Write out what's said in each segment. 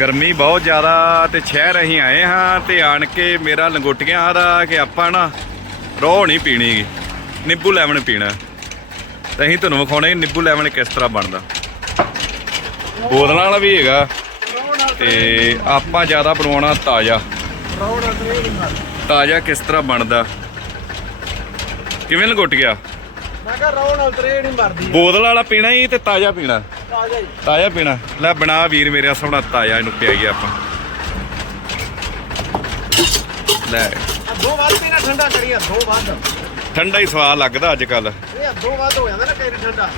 ਗਰਮੀ ਬਹੁਤ ਜ਼ਿਆਦਾ ਤੇ ਸ਼ਹਿਰ ਅਸੀਂ ਆਏ ਹਾਂ ਤੇ ਆਣ ਕੇ ਮੇਰਾ ਲੰਗੋਟੀਆਂ ਆਦਾ ਕਿ ਆਪਾਂ ਨਾ ਰੋਹ ਨਹੀਂ ਪੀਣੀ ਨਿੰਬੂ ਲੈਮਨ ਪੀਣਾ। ਤੇ ਅਸੀਂ ਤੁਹਾਨੂੰ ਵਿਖਾਉਣੇ ਨਿੰਬੂ ਲੈਮਨ ਕਿਸ ਤਰ੍ਹਾਂ ਬਣਦਾ। ਬੋਤਲਾਂ ਵਾਲਾ ਵੀ ਹੈਗਾ ਤੇ ਆਪਾਂ ਜ਼ਿਆਦਾ ਬਣਾਉਣਾ ਤਾਜ਼ਾ। ਤਾਜ਼ਾ ਕਿਸ ਤਰ੍ਹਾਂ ਬਣਦਾ। ਕਿਵੇਂ ਲੰਗੋਟ ਗਿਆ ਮੈਂ ਕਿਹਾ ਰੌਣ ਅੰਦਰੇ ਨਹੀਂ ਮਰਦੀ ਬੋਤਲ ਵਾਲਾ ਪੀਣਾ ਹੀ ਤੇ ਤਾਜ਼ਾ ਪੀਣਾ। ਤਾਜ਼ਾ ਹੀ। ਪੀਣਾ। ਲੈ ਬਣਾ ਵੀਰ ਮੇਰੇ ਸੋਹਣਾ ਤਾਜ਼ਾ ਇਹਨੂੰ ਪਿਆਈਏ ਆਪਾਂ। ਲੈ। ਦੋ ਵੱਧ ਵੀ ਨਾ ਠੰਡਾ ਕਰੀਆ ਦੋ ਵੱਧ ਠੰਡਾ ਹੀ ਸਵਾਦ ਲੱਗਦਾ ਅੱਜ ਕੱਲ ਇਹ ਦੋ ਵੱਧ ਹੋ ਜਾਂਦਾ ਨਾ ਕਈ ਵਾਰੀ ਠੰਡਾ।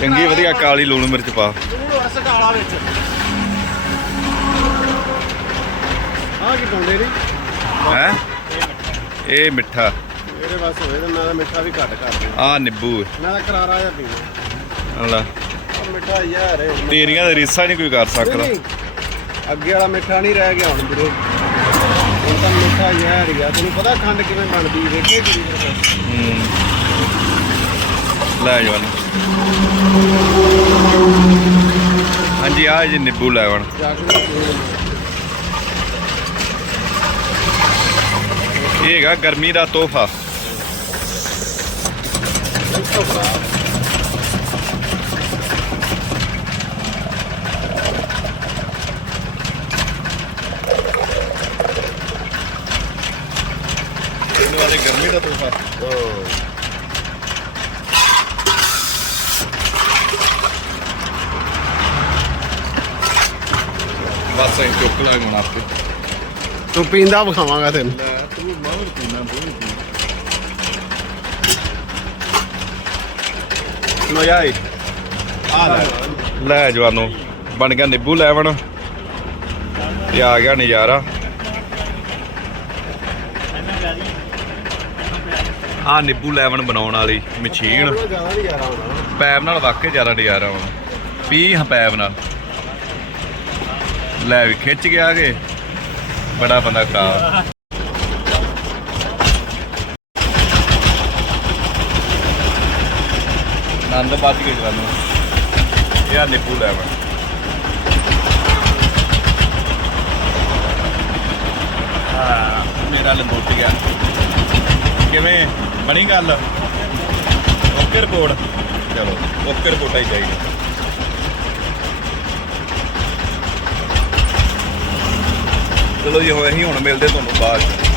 ਚੰਗੀ ਕਰਾਇਆ ਵਧੀਆ ਕਾਲੀ ਲੂਣ ਮਿਰਚ ਪਾ। ਲੂਣ ਰਸ ਕਾਲਾ ਵਿੱਚ। ਆ ਕੀ ਪਾਉਂਦੇ ਨੇ ਹੈ? ਇਹ ਮਿੱਠਾ। ਮੇਰੇ ਬਸ ਹੋਏ ਤਾਂ ਮੈਂ ਤਾਂ ਮਿੱਠਾ ਵੀ ਘੱਟ ਕਰ ਦਿੰਦਾ ਆ ਨਿੰਬੂ। ਮੈਂ ਤਾਂ ਕਰਾਰਾ ਜਿਹਾ ਪੀਣਾ ਲੈ। ਆ ਮਿੱਠਾ ਯਾਰ ਤੇਰੀਆਂ ਦਾ ਰੀਸਾ ਨਹੀਂ ਕੋਈ ਕਰ ਸਕਦਾ। ਅੱਗੇ ਵਾਲਾ ਮਿੱਠਾ ਨਹੀਂ ਰਹਿ ਗਿਆ ਹੁਣ ਵੀਰੇ। ਹੁਣ ਤਾਂ ਮਿੱਠਾ ਯਾਰ ਆ। ਤੈਨੂੰ ਪਤਾ ਖੰਡ ਕਿਵੇਂ ਬਣਦੀ ਵੇਖੇ ਜੀ ਹੂੰ। ਲੈ ਜਵਾਨ। ਹਾਂਜੀ ਆ ਜੀ ਨਿੰਬੂ ਲੈ ਆਵਣ ਜਾ ਕੇ ਪੀਣਾ। ਇਹ ਹੈਗਾ ਗਰਮੀ ਦਾ ਤੋਹਫਾ। ਇਹਨੂੰ ਵਾਲੇ ਗਰਮੀ ਦਾ ਤੋਹਫਾ ਬਸ ਇਹ ਚੁੱਕ ਲਾਂਗੇ ਹੁਣ ਆਪੇ। ਤੂੰ ਪੀਂਦਾ ਵਿਖਾਵਾਂਗਾ ਤੈਨੂੰ। ਲੈ ਤੂੰ ਮਾਹਰ ਪੀਣਾ ਤੂੰ ਲੋ ਜਾਈ ਆ ਲੈ। ਲੈ ਜਵਾਨੋ ਬਣ ਗਿਆ ਨਿੰਬੂ ਲੈਵਣ। ਤੇ ਆ ਗਿਆ ਨਜ਼ਾਰਾ। ਆ ਨਿੰਬੂ ਲੈਵਣ ਬਣਾਉਣ ਵਾਲੀ ਮਸ਼ੀਨ। ਪੈਪ ਨਾਲ ਵਾਕਈ ਜ਼ਿਆਦਾ ਨਜ਼ਾਰਾ ਆਉਣਾ ਪੀ ਹਾਂ ਪੈਪ ਨਾਲ। ਲੈ ਵੀ ਖਿੱਚ ਗਿਆ ਕਿ ਬੜਾ ਬੰਦਾ ਖਾ ਨੰਦ ਵੱਜ ਕੇ ਜਵਾਨੋ। ਇਹ ਆ ਨਿੰਬੂ ਲੈਵਣ। ਹਾਂ ਮੇਰਾ ਲੰਗੋਟ ਗਿਆ ਕਿਵੇਂ? ਬਣੀ ਗੱਲ। ਓਕੇ ਰਿਪੋਰਟ ਚਲੋ ਓਕੇ ਰਿਪੋਰਟਾਂ ਹੀ ਚਾਹੀਦੀ। ਚਲੋ ਜੀ, ਹੁਣ ਅਸੀਂ ਹੁਣ ਮਿਲਦੇ ਤੁਹਾਨੂੰ ਬਾਅਦ 'ਚ।